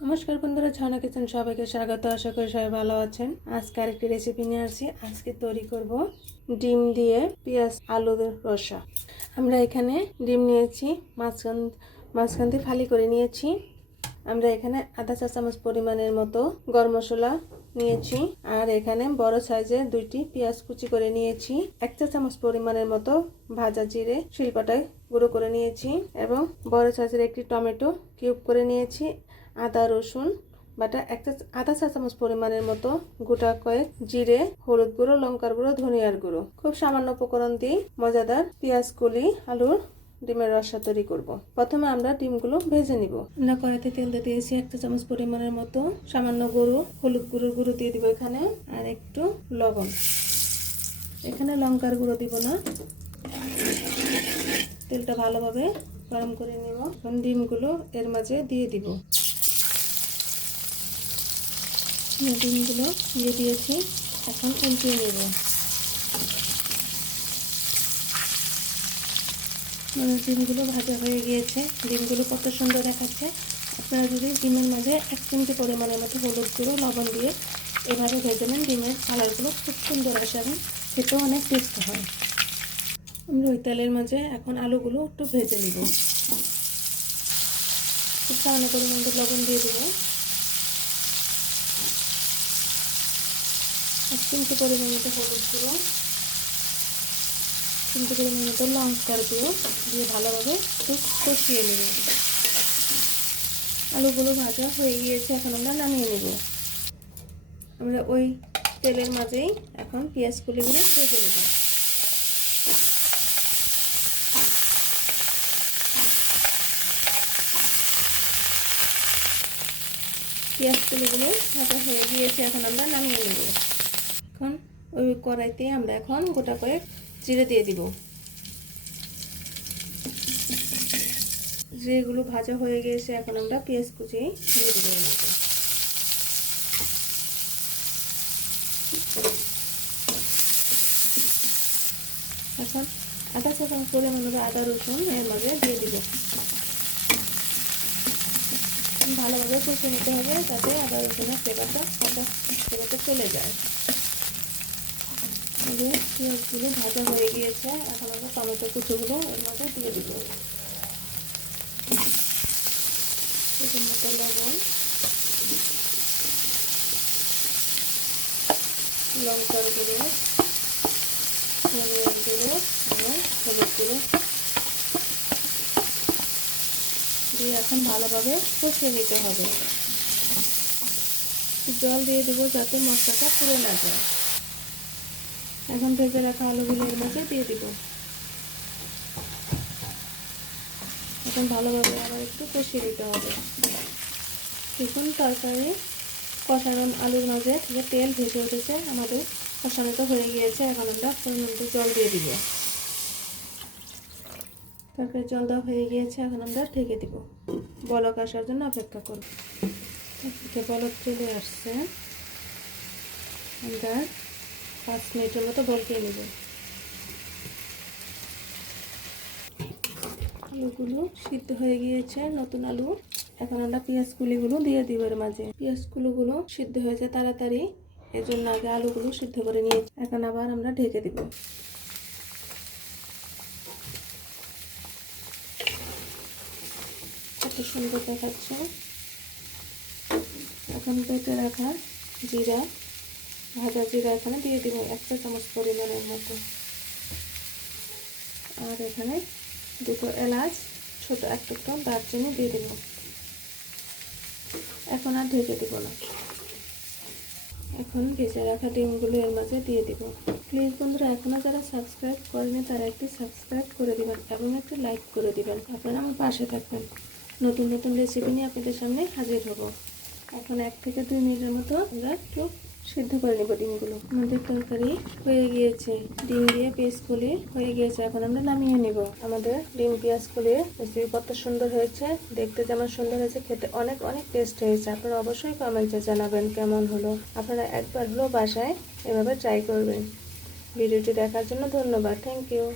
নমস্কার বন্ধুরা, ঝর্ণা কিচেন সবাইকে স্বাগত। আশা করি সবাই ভালো আছেন। আজকে আরেকটি রেসিপি নিয়ে আসছি। আজকে তৈরি করব ডিম দিয়ে পেঁয়াজ আলুর রসা। আমরা এখানে ডিম নিয়েছি, মাঝখান দিয়ে ফালি করে নিয়েছি। আমরা এখানে আধা চা চামচ পরিমাণের মতো গরম মশলা নিয়েছি, আর এখানে বড় সাইজের 2টি পেঁয়াজ কুচি করে নিয়েছি। 1 চা চামচ পরিমাণের মতো ভাজা জিরে শিলপাটায় গুঁড়ো করে নিয়েছি, এবং বড় সাইজের একটি টমেটো কিউব করে নিয়েছি। আদা রসুন বাটা আধা চা চামচ পরিমাণের মতো, গোটা কয়েক জিরে, হলুদ গুঁড়ো, লঙ্কার গুঁড়ো, ধনিয়ার গুঁড়ো। খুব সামান্য উপকরণ দিয়ে মজাদার পেঁয়াজ কলি আলুর ডিমের রসা তৈরি করব। প্রথমে আমরা ডিমগুলো ভেজে নিব। আমরা কড়াইতে তেল দিয়েছি 1 চা চামচ পরিমাণের মতো। সামান্য হলুদ গুঁড়ো দিয়ে দিব এখানে, আর একটু লবণ। এখানে লঙ্কার গুঁড়ো দিব না। তেলটা ভালোভাবে গরম করে নেব। এখন ডিমগুলো এর মাঝে দিয়ে দিব। ডিমগুলো দিয়ে দিয়েছি, এখন উল্টিয়ে নেব। ডিমগুলো ভাজা হয়ে গিয়েছে। ডিমগুলো কত সুন্দর দেখাচ্ছে। আপনারা যদি ডিমের মাঝে 1 চিমটি পরিমাণের মতো হলুদ গুঁড়ো লবণ দিয়ে এভাবে ভেজে নেন, ডিমের কালারগুলো খুব সুন্দর আসে এবং খেতেও অনেক টেস্ট হয়। আমরা ওই তেলের মাঝে এখন আলুগুলো একটু ভেজে নিব। খুব সামান্য পরিমাণে লবণ দিয়ে দেবো। 1 চিমটি পরিমাণ মতো হলুদ গুঁড়ো, চিমটি পরিমাণ মতো লঙ্কার গুঁড়ো দিয়ে ভালোভাবে একটু কষিয়ে নেব। আলুগুলো ভাজা হয়ে গিয়েছে, এখন আমরা নামিয়ে নেব। আমরা ওই তেলের মাঝেই এখন পেঁয়াজ কলিগুলো ভেজে নেব। পেঁয়াজ কলিগুলো ভাজা হয়ে গিয়েছে, এখন আমরা নামিয়ে নেব। এখন ওই কড়াইতে আমরা এখন গোটা কয়েক জিরে দিয়ে দিব। জিরেগুলো ভাজা হয়ে গিয়েছে, এখন আমরা পেঁয়াজ কুচি দিয়ে দেবো। এখন আধা চা চামচ পরিমাণ আদা রসুন এর মাঝে দিয়ে দিব। ভালোভাবে কষে নিতে হবে, যাতে আদা রসুনের ফ্লেভারটা চলে যায়। পেঁয়াজগুলো ভাজা হয়ে গিয়েছে, এখন আমরা টমেটো কুচিগুলো এর মধ্যে দিয়ে দিব। মতো লবণ, লঙ্কার গুঁড়ো, ধনিয়ার গুঁড়ো এবং হলুদ গুঁড়ো দিয়ে এখন ভালোভাবে কষিয়ে নিতে হবে। জল দিয়ে দেবো যাতে মশলাটা পুড়ে না যায়। এখন ভেজে রাখা আলুগুলো এর মধ্যে দিয়ে দিব। এখন ভালোভাবে আবার একটু কষিয়ে দিতে হবে। দেখুন তরকারি কষানো আলুর মাঝে থেকে তেল ভেসে উঠেছে, আমাদের কষানোটা হয়ে গিয়েছে। এখন আমরা পরিমাণ মতো জল দিয়ে দিব। তরকারি জল দেওয়া হয়ে গিয়েছে, এখন আমরা ঢেকে দিব। বলক আসার জন্য অপেক্ষা করব। বলক চলে আসছে, আমরা 5 মিনিটের মতো বলকিয়ে নেব। আলুগুলো সিদ্ধ হয়ে গিয়েছে, নতুন আলু। এখন আমরা পেঁয়াজ কুলিগুলো দিয়ে দিব এর মাঝে। পেঁয়াজ কুলিগুলো সিদ্ধ হয়েছে তাড়াতাড়ি, এর জন্য আগে আলুগুলো সিদ্ধ করে নিয়েছি। এখন আবার আমরা ঢেকে দিব। কত সুন্দর দেখাচ্ছে। এখন বেটে রাখা জিরা, ভাজা জিরা এখানে দিয়ে দিব 1 চা চামচ পরিমাণের মতো, আর এখানে 2টো এলাচ, ছোট এক টুকরো দারচিনি দিয়ে দেব। এখন আর ঢেকে দিব না। এখন ভেজে রাখা ডিমগুলো এর মাঝে দিয়ে দিব। প্লিজ বন্ধুরা, এখনো যারা সাবস্ক্রাইব করেনি তারা একটি সাবস্ক্রাইব করে দিবেন এবং একটি লাইক করে দিবেন। আপনারা আমার পাশে থাকবেন। নতুন নতুন রেসিপি নিয়ে আপনাদের সামনে হাজির হব। এখন 1 থেকে 2 মিনিটের মতো আমরা একটু সিদ্ধ করে নেব ডিমগুলো। আমাদের তরকারি হয়ে গিয়েছে, ডিম দিয়ে পেঁয়াজ কলি হয়ে গিয়েছে। এখন আমরা নামিয়ে নেব। আমাদের ডিম পেঁয়াজ কলির রেসিপি কত সুন্দর হয়েছে, দেখতে যেমন সুন্দর হয়েছে, খেতে অনেক অনেক টেস্ট হয়েছে। আপনারা অবশ্যই কমেন্টে জানাবেন কেমন হলো। আপনারা একবার হলো বাসায় এভাবে ট্রাই করবেন। ভিডিওটি দেখার জন্য ধন্যবাদ। Thank you.